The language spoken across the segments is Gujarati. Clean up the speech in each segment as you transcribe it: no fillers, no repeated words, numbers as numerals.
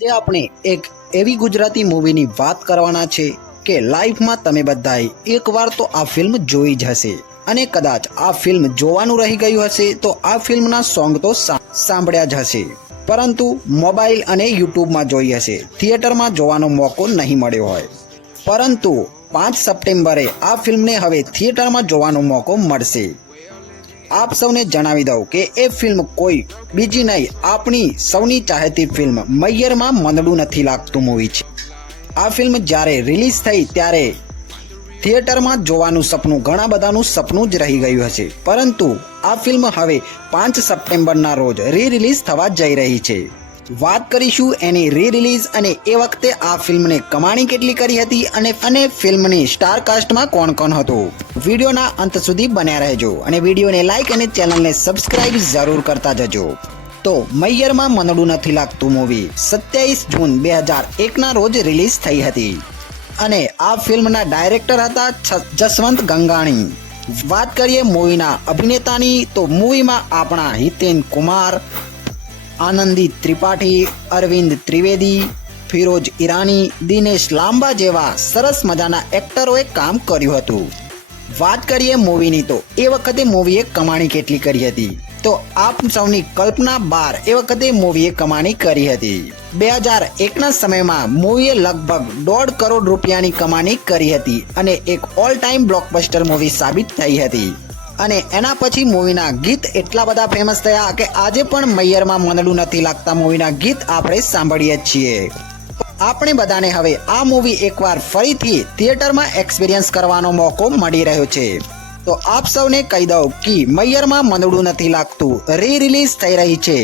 આજે આપણે એક એવી ગુજરાતી મૂવીની વાત કરવાના છે કે લાઈફમાં તમે બધાએ એકવાર તો આ ફિલ્મ જોઈ જ હશે અને કદાચ આ ફિલ્મ જોવાનું રહી ગયું હશે તો આ ફિલ્મના સોંગ તો સાંભળ્યા જ હશે, પરંતુ મોબાઈલ અને યુટ્યુબમાં જોઈ હશે, થિયેટરમાં જોવાનો મોકો નહીં મળ્યો હોય. પરંતુ 5 સપ્ટેમ્બરે આ ફિલ્મને હવે થિયેટરમાં જોવાનો મોકો મળશે. આપ સૌને જણાવી દઉં કે એ ફિલ્મ કોઈ બીજી નહીં, આપણી સૌની ચાહતી ફિલ્મ મૈયરમાં મનડું નથી લાગતું મૂવી છે. આ ફિલ્મ જ્યારે રિલીઝ થઈ ત્યારે થિયેટરમાં જોવાનું સપનું ઘણા બધાનું સપનું જ રહી ગયું હશે, પરંતુ આ ફિલ્મ હવે 5 સપ્ટેમ્બરના રોજ રિલીઝ થવા જઈ રહી છે. વાત કરીશું એની રિલીઝ અને એ વખતે આ ફિલ્મને કમાણી કેટલી કરી હતી અને ફિલ્મની સ્ટાર કાસ્ટમાં કોણ કોણ હતું. વિડીયોના અંત સુધી બન્યા રહેજો અને વિડીયોને લાઈક અને ચેનલને સબસ્ક્રાઇબ જરૂર કરતા જજો. તો મૈયરમાં મનડું નથી લાગતું મૂવી 27 જૂન 2001ના રોજ રિલીઝ થઈ હતી અને આ ફિલ્મના ડાયરેક્ટર હતા જસવંત ગંગાણી. વાત કરીએ મૂવીના અભિનેતાની તો મૂવીમાં આપણા હિતેન કુમાર, આનંદી ત્રિપાઠી, અરવિંદ ત્રિવેદી, ફિરોજ ઈરાની, દિનેશ લાંબા જેવા સરસ મજાના એક્ટરોએ કામ કર્યું હતું. વાત કરીએ મૂવીની તો એ વખતે મૂવીએ કમાણી કેટલી કરી હતી તો આપ સૌની કલ્પના બહાર એ વખતે મૂવીએ કમાણી કરી હતી. 2001ના સમયમાં મૂવીએ લગભગ 1.5 કરોડ રૂપિયાની કમાણી કરી હતી અને એક ઓલ ટાઈમ બ્લોકબસ્ટર મૂવી સાબિત થઈ હતી. અને એના પછી મૂવીના ગીત એટલા બધા ફેમસ થયા કે આજે પણ મૈયરમાં મનડું નથી લાગતા મૂવીના ગીત આપણે સાંભળીએ છીએ. આપણે બધાને હવે આ મૂવી એકવાર ફરીથી થિયેટરમાં એક્સપિરિયન્સ કરવાનો મોકો મળી રહ્યો છે. તો આપ સૌને કહી દઉં કે મૈયરમાં મનડું નથી લાગતું રિલીઝ થઈ રહી છે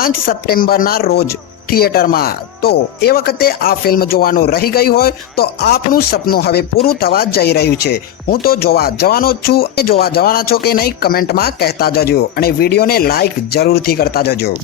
5 સપ્ટેમ્બરના રોજ થિયેટરમાં. તો એ વખતે આ ફિલ્મ જોવાનું રહી ગયું હોય તો આપનું સપનું હવે પૂરું થવા જઈ રહ્યું છે. હું તો જોવા જવાનો છું. જોવા જવાના છો કે નહીં કમેન્ટમાં કહેતા જજો અને વિડીયોને લાઈક જરૂરથી કરતા જજો.